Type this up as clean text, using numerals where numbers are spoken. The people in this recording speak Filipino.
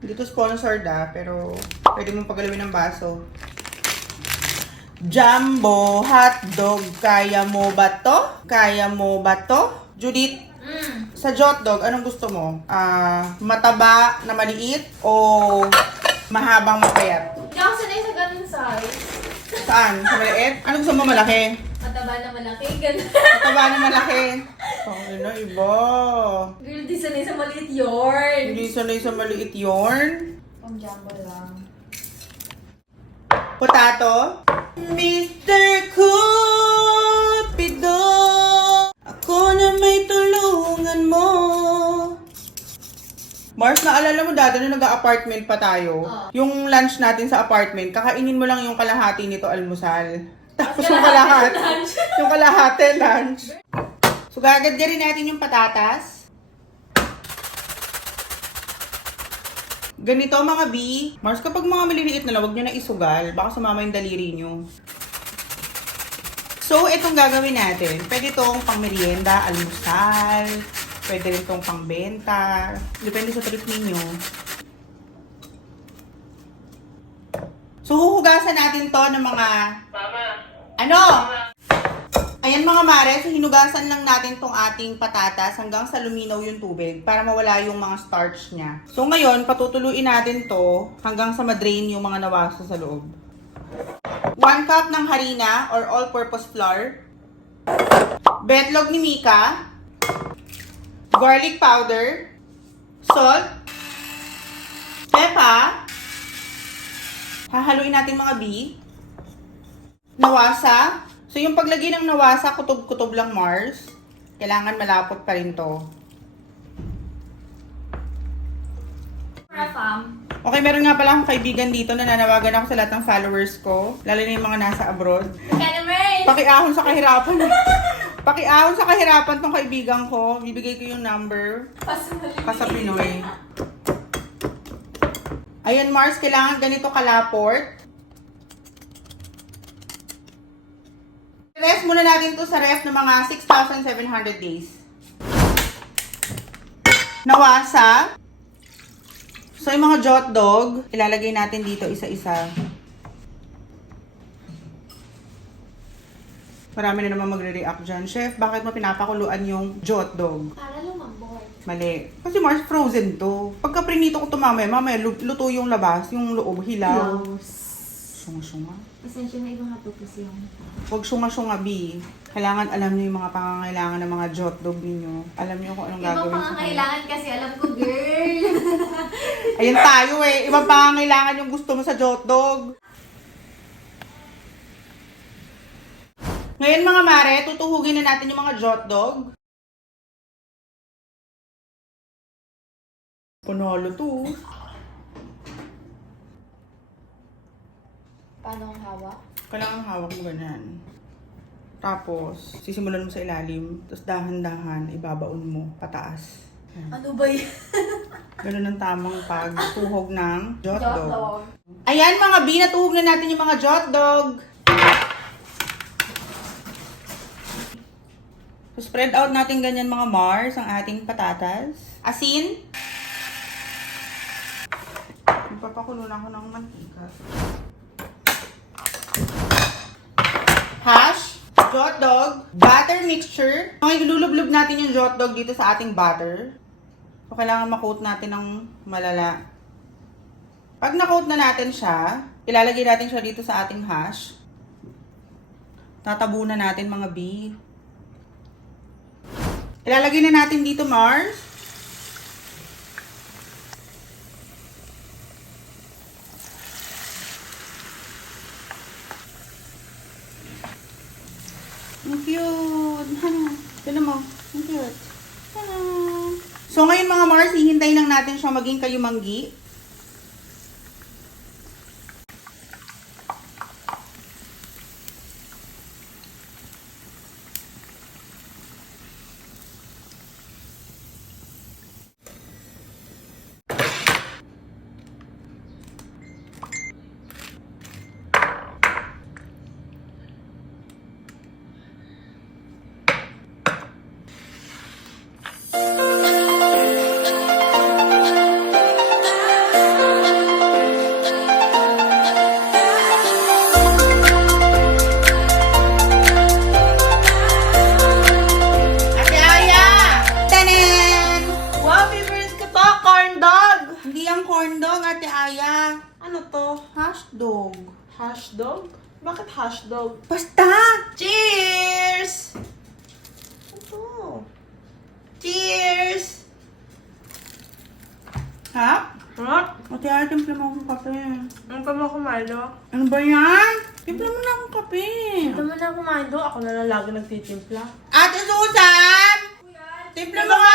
Hindi to sponsored pero pwede mong pagalawin ng baso. Jumbo hotdog. Kaya mo ba to? Kaya mo ba to? Judith, sa hotdog, anong gusto mo? Mataba na maliit o mahabang mapayat? Hindi ako sanay sa ganun size. Saan? Sa maliit? Anong gusto mo malaki? Mataba na malaki, ganun. Mataba na malaki. Ano na iba? Girl, di sanay sa maliit yarn. Hindi sanay sa maliit yarn. Pang jumbo lang. Potato. Mr. Cupido, ako na may tulungan mo. Mars, naalala mo dati nung nag-apartment pa tayo? Yung lunch natin sa apartment, kakainin mo lang yung kalahati nito almusal. Tapos yung kalahati, lunch. So, gagad-garin natin yung patatas. Ganito mga B. Mars, kapag mga maliliit na lang, huwag nyo na isugal. Baka sumama yung daliri nyo. So, itong gagawin natin. Pwede itong pang merienda, almusal. Pwede rin itong pang benta. Depende sa trip ninyo. So, huhugasan natin to ng mga... Ano? Ayan mga mare, so hinugasan lang natin tong ating patatas hanggang sa luminaw yung tubig para mawala yung mga starch niya. So ngayon, patutuluin natin to hanggang sa madrain yung mga nawasa sa loob. 1 cup ng harina or all-purpose flour. Betlog ni Mika. Garlic powder. Salt. Pepa. Hahaluin natin mga B. Nawasa. So, yung paglagay ng nawasa, kutob-kutob lang, Mars. Kailangan malapot pa rin to. Okay, meron nga pala akong kaibigan dito na nanawagan ako sa lahat ng followers ko. Lalo na yung mga nasa abroad. Pakiahon sa kahirapan. Pakiahon sa kahirapan tong kaibigan ko. Bibigay ko yung number. Pasa Pinoy. Ayan, Mars, kailangan ganito kalaport. Rest muna natin to sa ref ng mga 6,700 days. Nawasa. So, yung mga hotdog, ilalagay natin dito isa-isa. Marami na naman magre-react dyan. Chef, bakit mo pinapakuluan yung hotdog? Para lumambot. Mali. Kasi Mars, frozen to. Pagka prinito ko to mamaya luto yung labas, yung loob, hilaw. Sunga-sunga. Pasensya na ibang hato kasi yung... Huwag sunga-sunga, B. Kailangan alam niyo yung mga pangangailangan ng mga hotdog ninyo. Alam niyo kung anong Ibang gagawin sa pangangailangan kasi alam ko, girl. Ayan tayo Ibang pangangailangan yung gusto mo sa hotdog. Ngayon mga mare, tutuhugin na natin yung mga hotdog. Panalo to. Paano ang hawak? Kailangan hawak mo ganyan. Tapos, sisimulan mo sa ilalim. Tapos dahan-dahan, ibabaon mo pataas. Ayan. Ano ba yan? Ganun ang tamang pagtuhog ng hotdog. Hotdog. Ayan mga B, natuhog na natin yung mga hotdog. So, spread out natin ganyan mga Mars ang ating patatas. Asin. Magpapakulo na ako ng mantika. Hash, hotdog, butter mixture. Okay, ilulublob natin yung hotdog dito sa ating butter. So, kailangan ma-coat natin ng malala. Pag na-coat na natin siya, ilalagay natin siya dito sa ating hash. Tatabunan natin mga B. Ilalagay na natin dito, Mars. Ang cute. Tignan mo. Ang cute. So, ngayon mga Mars, hihintayin lang natin siyang maging kayumanggi. to? Hashdog. Hashdog? Bakit hashdog? Basta! Cheers! Ito. Cheers! Ha? Harap. Ate, ay, timpla mo akong kape. Ang pa mo kumalo? Ano ba yan? Timpla mo na akong kape. Ito mo na kumalo. Ako na lang lagi nagtitimpla. Ate Susan! Timpla mo nga